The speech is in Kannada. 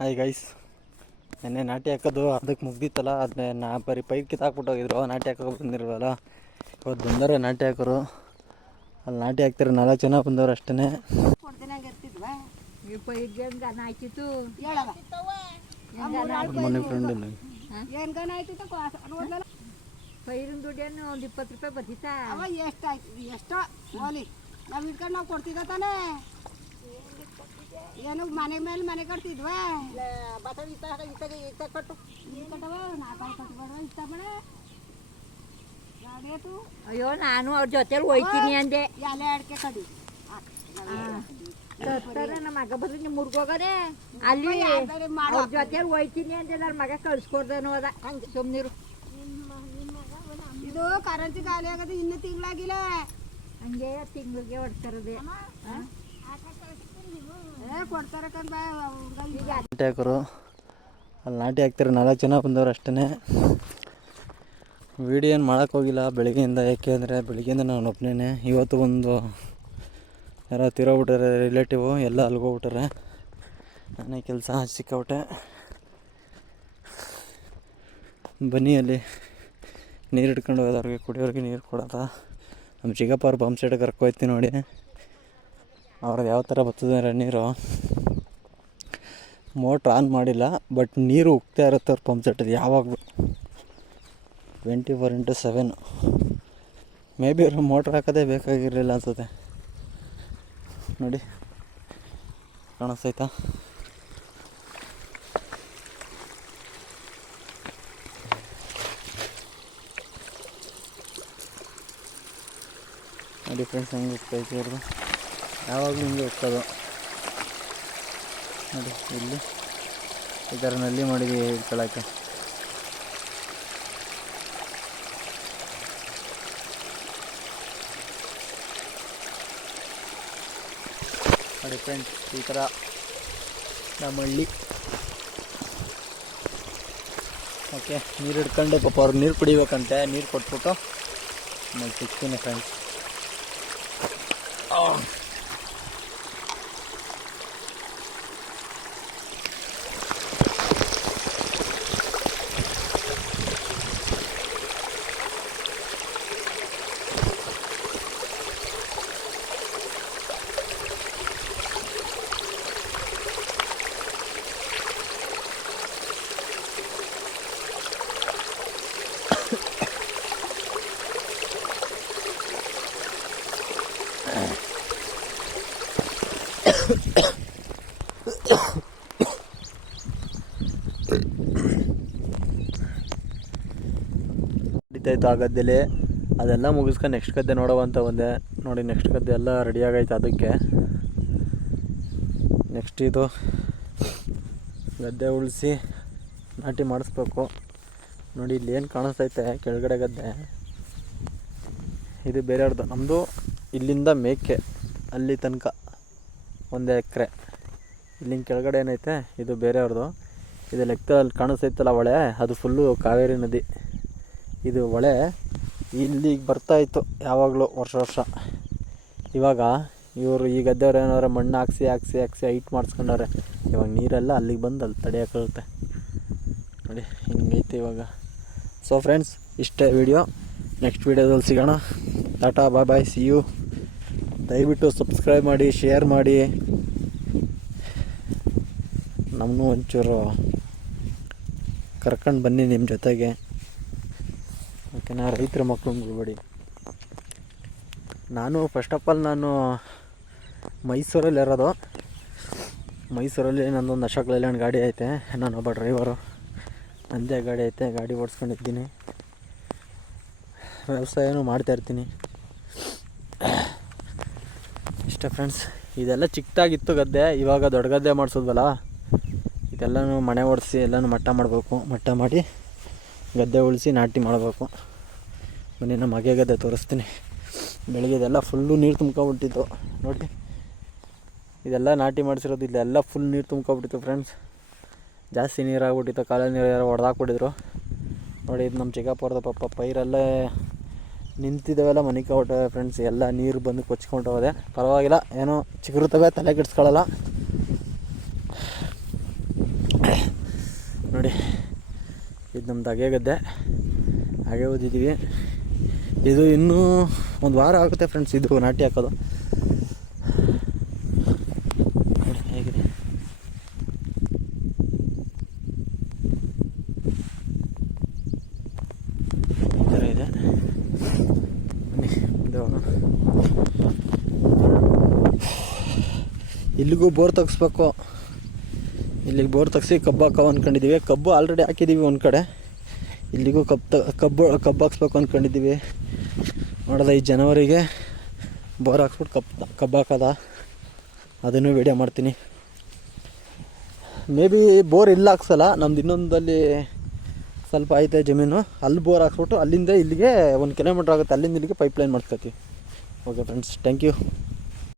ಹಾಯ್ ಗೈಸ್, ನೆನ್ನೆ ನಾಟಿ ಹಾಕೋದು ಅದಕ್ಕೆ ಮುಗ್ದಿತ್ತಲ್ಲ, ಅದನ್ನ ಬರೀ ಪೈಪ್ ಕಿತ್ತಾಕ್ಬಿಟ್ಟೋಗಿದ್ರು. ನಾಟಿ ಹಾಕೋಕೆ ಬಂದಿರಲ್ಲ, ಇವತ್ತು ಬಂದವ್ರೆ ನಾಟಿ ಹಾಕೋರು. ಅಲ್ಲಿ ನಾಟಿ ಹಾಕ್ತಾರೆ, 4 ಜನ ಬಂದವ್ರು ಅಷ್ಟೇ. ಮನೆ ಫ್ರೆಂಡ್ ಪೈರಿನ ದುಡ್ಡೇನು ಒಂದು 20 ರೂಪಾಯಿ ಬರ್ತಿತ್ತಾ? ಎಷ್ಟೋ ಓಲಿ ನಾವು ಇಟ್ಕೊಂಡು ನಾವು ಕೊಡ್ತಿದ್ದ ತಾನೇ. ಏನು ಮನೆ ಮೇಲೆ ಮನೆ ಕಟ್ತಿದ್ವಾ? ಅಯ್ಯೋ, ನಾನು ಅವ್ರ ಜೊತೆಲಿ ಹೋಯ್ತೀನಿ ಅಂದೆ. ಎಲೆ ಅಡಿಕೆ ಕಡಿ ನಮ್ಮ ಮಗ ಬಂದ್ರೆ ನಿಮ್ಮ ಮುರ್ಗೋಗದೆ ಅಲ್ಲಿ ಅವ್ರ ಜೊತೆಲಿ ಹೋಯ್ತೀನಿ ಅಂದೆ. ನನ್ನ ಮಗ ಕಳ್ಸ್ಕೊಡ್ದೇನು ಅದ. ಸುಮ್ನಿರು. ಇದು ಕರೆನ್ಸಿ ಖಾಲಿ ಆಗದೆ, ಇನ್ನೂ ತಿಂಗಳಾಗಿಲ್ಲ. ಹಂಗೆ ತಿಂಗಳಿಗೆ ಹೊಡ್ತಾರದೆ ಕೊಡ್ತಾರೆ ಕಂದ. ನಾಟಿ ಹಾಕೋರು, ಅಲ್ಲಿ ನಾಟಿ ಹಾಕ್ತಾರೆ, 4 ಜನ ಬಂದವ್ರು ಅಷ್ಟೇ. ವೀಡಿಯೋ ಏನು ಮಾಡೋಕ್ಕೋಗಿಲ್ಲ ಬೆಳಗ್ಗೆಯಿಂದ, ಯಾಕೆ ಅಂದರೆ ಬೆಳಗ್ಗೆಯಿಂದ ನಾನು ಒಬ್ಬನೇ. ಇವತ್ತು ಒಂದು ಯಾರೋ ತಿರೋಗ್ಬಿಟ್ಟಾರೆ ರಿಲೇಟಿವು, ಎಲ್ಲ ಅಲ್ಗೋಗ್ಬಿಟ್ಟಾರೆ. ನಾನೇ ಕೆಲಸ ಸಿಕ್ಕಾಬಿಟ್ಟೆ. ಬನ್ನಿ, ಅಲ್ಲಿ ನೀರು ಹಿಡ್ಕೊಂಡು ಹೋಗೋದವ್ರಿಗೆ ಕುಡಿಯೋರಿಗೆ ನೀರು ಕೊಡೋದ. ನಮ್ಮ ಚಿಕ್ಕಪ್ಪ ಅವ್ರು ಪಂಪ್ ಸೆಟ್ ಕರ್ಕೊಯ್ತೀನಿ ನೋಡಿ. ಅವ್ರದ್ದು ಯಾವ ಥರ ಬರ್ತದೆ ನೀರು. ಮೋಟ್ರ್ ಆನ್ ಮಾಡಿಲ್ಲ, ಬಟ್ ನೀರು ಉಗ್ತಾ ಇರುತ್ತೆ ಅವ್ರ ಪಂಪ್ ಸೆಟ್ಟದು ಯಾವಾಗಲೂ 24/7. ಮೇ ಬಿ ಅವ್ರು ಮೋಟ್ರ್ ಹಾಕೋದೇ ಬೇಕಾಗಿರಲಿಲ್ಲ ಅನ್ಸುತ್ತೆ. ನೋಡಿ ಕಾಣಿಸ್ತೈತಾ? ನೋಡಿ ಫ್ರೆಂಡ್ಸ್, ಹೆಂಗೆ ಹೋಗ್ತೈತೆ ಇವ್ರದ್ದು. ಯಾವಾಗಲೂ ಹಿಂಗೆ ಹೋಗ್ತದೋ ನೋಡಿ. ಇಲ್ಲಿ ಈ ಥರ ನಲ್ಲಿ ಮಾಡಿದ್ದೀವಿ ಇಟ್ಕೊಳ್ಳೋಕ್ಕೆ. ನೋಡಿ ಫ್ರೆಂಡ್ಸ್, ಈ ಥರ ನಮ್ಮ ಹಳ್ಳಿ. ಓಕೆ, ನೀರು ಹಿಡ್ಕೊಂಡು ಪಾಪ ಅವ್ರು ನೀರು ಕುಡಿಬೇಕಂತೆ. ನೀರು ಕೊಟ್ಬಿಟ್ಟು ಆಮೇಲೆ ಸಿಗ್ತೀನಿ ಫ್ರೆಂಡ್ಸ್. ನಡೀತಾಯಿತ್ತು ಆ ಗದ್ದೆಲಿ. ಅದೆಲ್ಲ ಮುಗಿಸ್ಕೊಂಡು ನೆಕ್ಸ್ಟ್ ಗದ್ದೆ ನೋಡುವ ಅಂತ ಬಂದೆ. ನೋಡಿ, ನೆಕ್ಸ್ಟ್ ಗದ್ದೆ ಎಲ್ಲ ರೆಡಿಯಾಗೈತೆ. ಅದಕ್ಕೆ ನೆಕ್ಸ್ಟ್ ಇದು ಗದ್ದೆ ಉಳಿಸಿ ನಾಟಿ ಮಾಡಿಸ್ಬೇಕು. ನೋಡಿ, ಇಲ್ಲಿ ಏನು ಕಾಣಿಸ್ತೈತೆ ಕೆಳಗಡೆ ಗದ್ದೆ, ಇದು ಬೇರೆಯವ್ರದ್ದು. ನಮ್ಮದು ಇಲ್ಲಿಂದ ಮೇಕೆ ಅಲ್ಲಿ ತನಕ 1 ಎಕರೆ. ಇಲ್ಲಿಂದ ಕೆಳಗಡೆ ಏನೈತೆ ಇದು ಬೇರೆಯವ್ರದ್ದು. ಇದು ಲೆಕ್ಕದಲ್ಲಿ ಕಾಣಿಸ್ತೈತಲ್ಲ ಹೊಳೆ, ಅದು ಫುಲ್ಲು ಕಾವೇರಿ ನದಿ. ಇದು ಹೊಳೆ ಇಲ್ಲಿಗೆ ಬರ್ತಾಯಿತ್ತು ಯಾವಾಗಲೂ ವರ್ಷ. ಇವಾಗ ಇವರು ಈ ಗದ್ದೆಯವ್ರು ಏನಾದ್ರು ಮಣ್ಣು ಹಾಕ್ಸಿ ಹೈಟ್ ಮಾಡಿಸ್ಕೊಂಡವ್ರೆ. ಇವಾಗ ನೀರೆಲ್ಲ ಅಲ್ಲಿಗೆ ಬಂದು ಅಲ್ಲಿ ತಡೆಯೋಕ್ಕಾಗುತ್ತೆ. ನೋಡಿ ಹಿಂಗೈತೆ ಇವಾಗ. ಸೊ ಫ್ರೆಂಡ್ಸ್, ಇಷ್ಟೇ ವಿಡಿಯೋ. ನೆಕ್ಸ್ಟ್ ವೀಡಿಯೋದಲ್ಲಿ ಸಿಗೋಣ. ಟಾಟಾ, ಬಾಯ್ ಬಾಯ್, ಸಿ ಯು. ದಯವಿಟ್ಟು ಸಬ್ಸ್ಕ್ರೈಬ್ ಮಾಡಿ, ಶೇರ್ ಮಾಡಿ. ನಮ್ಮನ್ನು ಒಂಚೂರು ಕರ್ಕೊಂಡು ಬನ್ನಿ ನಿಮ್ಮ ಜೊತೆಗೆ. ಓಕೆನಾ? ರೈತರ ಮಕ್ಕಳು ಬಿಡ್ಬೇಡಿ. ನಾನು ಫಸ್ಟ್ ಆಫ್ ಆಲ್ ಮೈಸೂರಲ್ಲಿ ಇರೋದು. ಮೈಸೂರಲ್ಲಿ ನನ್ನೊಂದು ಅಶೋಕ್ ಲೈಲ್ಯಾಂಡ್ ಗಾಡಿ ಐತೆ. ನಾನೊಬ್ಬ ಡ್ರೈವರು. ನಂದೇ ಗಾಡಿ ಐತೆ, ಗಾಡಿ ಓಡಿಸ್ಕೊಂಡಿದ್ದೀನಿ. ವ್ಯವಸಾಯನೂ ಮಾಡ್ತಾಯಿರ್ತೀನಿ. ಇಷ್ಟ ಫ್ರೆಂಡ್ಸ್. ಇದೆಲ್ಲ ಚಿಕ್ಕದಾಗಿತ್ತು ಗದ್ದೆ, ಇವಾಗ ದೊಡ್ಡ ಗದ್ದೆ ಮಾಡಿಸೋದ್ವಲ್ಲ, ಇದೆಲ್ಲನೂ ಮನೆ ಓಡಿಸಿ ಎಲ್ಲನೂ ಮಟ್ಟ ಮಾಡಬೇಕು. ಮಟ್ಟ ಮಾಡಿ ಗದ್ದೆ ಉಳಿಸಿ ನಾಟಿ ಮಾಡಬೇಕು. ಬನ್ನಿ, ನಮ್ಮ ಮಗೆ ಗದ್ದೆ ತೋರಿಸ್ತೀನಿ. ಬೆಳಗ್ಗೆ ಇದೆಲ್ಲ ಫುಲ್ಲು ನೀರು ತುಂಬ್ಕೊಬಿಟ್ಟಿತ್ತು ನೋಡಿ. ಇದೆಲ್ಲ ನಾಟಿ ಮಾಡಿಸಿರೋದು. ಇಲ್ಲೆಲ್ಲ ಫುಲ್ ನೀರು ತುಂಬ್ಕೊಬಿಟ್ಟಿತ್ತು ಫ್ರೆಂಡ್ಸ್. ಜಾಸ್ತಿ ನೀರಾಗ್ಬಿಟ್ಟಿತ್ತು. ಕಾಲ ನೀರು ಯಾರೋ ಹೊಡೆದಾಕ್ಬಿಟ್ಟಿದ್ರು ನೋಡಿ. ಇದು ನಮ್ಮ ಚಿಕ್ಕಪ್ಪವ್ರದ್ದು ಪಾಪ ಪೈರಲ್ಲೇ ನಿಂತಿದ್ದಾವೆಲ್ಲ ಮನಿಕೊಬಿಟ್ಟವೆ ಫ್ರೆಂಡ್ಸ್. ಎಲ್ಲ ನೀರು ಬಂದು ಕೊಚ್ಕೊಂಡು ಹೋದೆ. ಪರವಾಗಿಲ್ಲ, ಏನೋ ಚಿಗುರುತ್ತವೆ, ತಲೆ ಕೆಡಿಸ್ಕೊಳ್ಳಲ್ಲ. ನೋಡಿ, ಇದು ನಮ್ಮದು ಅಗೆ ಗದ್ದೆ. ಹಾಗೆ ಓದಿದ್ದೀವಿ. ಇದು ಇನ್ನೂ ಒಂದು ವಾರ ಆಗುತ್ತೆ ಫ್ರೆಂಡ್ಸ್ ಇದು ನಾಟಿ ಹಾಕೋದು. ನೋಡಿ ಹೇಗಿದೆ. ಈ ಥರ ಇದೆ. ಇಲ್ಲಿಗೂ ಬೋರ್ ತೆಗಿಸ್ಬೇಕು. ಇಲ್ಲಿಗೆ ಬೋರ್ ತೆಗ್ಸಿ ಕಬ್ಬು ಹಾಕೋ ಅಂದ್ಕೊಂಡಿದ್ದೀವಿ. ಕಬ್ಬು ಆಲ್ರೆಡಿ ಹಾಕಿದ್ದೀವಿ ಒಂದು ಕಡೆ. ಇಲ್ಲಿಗೂ ಕಬ್ಬು ಹಾಕ್ಸ್ಬೇಕು ಅಂದ್ಕೊಂಡಿದ್ದೀವಿ. ನೋಡೋದ ಈ ಜನವರಿಗೆ ಬೋರ್ ಹಾಕ್ಸ್ಬಿಟ್ಟು ಕಬ್ಬು ಹಾಕೋದ, ಅದನ್ನು ವೀಡಿಯೋ ಮಾಡ್ತೀನಿ. ಮೇ ಬಿ ಬೋರ್ ಇಲ್ಲ ಹಾಕ್ಸಲ್ಲ, ನಮ್ದು ಇನ್ನೊಂದಲ್ಲಿ ಸ್ವಲ್ಪ ಐತೆ ಜಮೀನು, ಅಲ್ಲಿ ಬೋರ್ ಹಾಕ್ಸ್ಬಿಟ್ಟು ಅಲ್ಲಿಂದ ಇಲ್ಲಿಗೆ 1 ಕಿಲೋಮೀಟ್ರ್ ಆಗುತ್ತೆ, ಅಲ್ಲಿಂದ ಇಲ್ಲಿಗೆ ಪೈಪ್ಲೈನ್ ಮಾಡ್ಸ್ಕೊತೀವಿ. Okay friends, thank you.